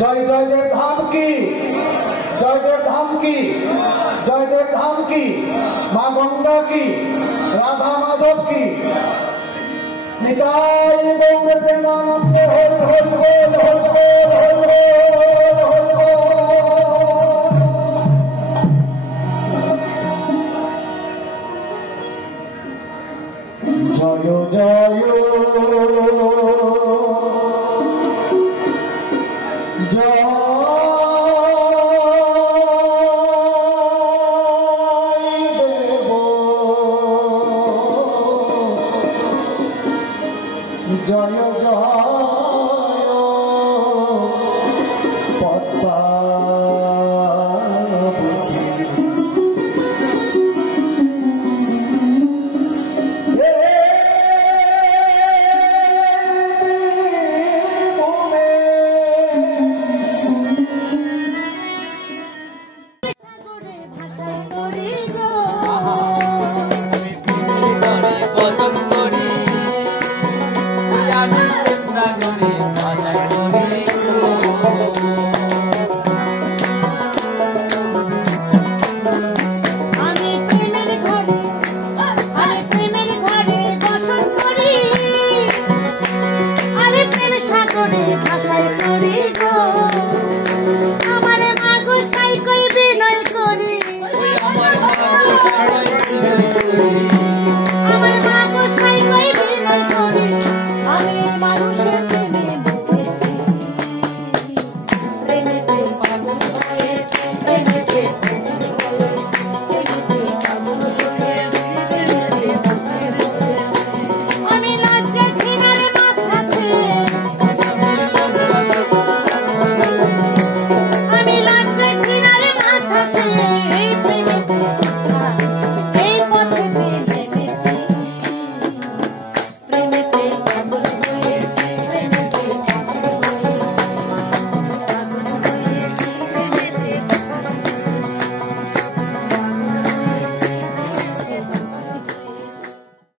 জয় জয় দেব ধাম কি, জয় দেব ধাম কি, জয় দেব ধাম কি, মা গঙ্গা কি, রাধা মাধব কি, নিতাই গৌর প্রেমানন্দে হরি হরি বল হরি বল হরি বল হরি বল। জয় জয় জয়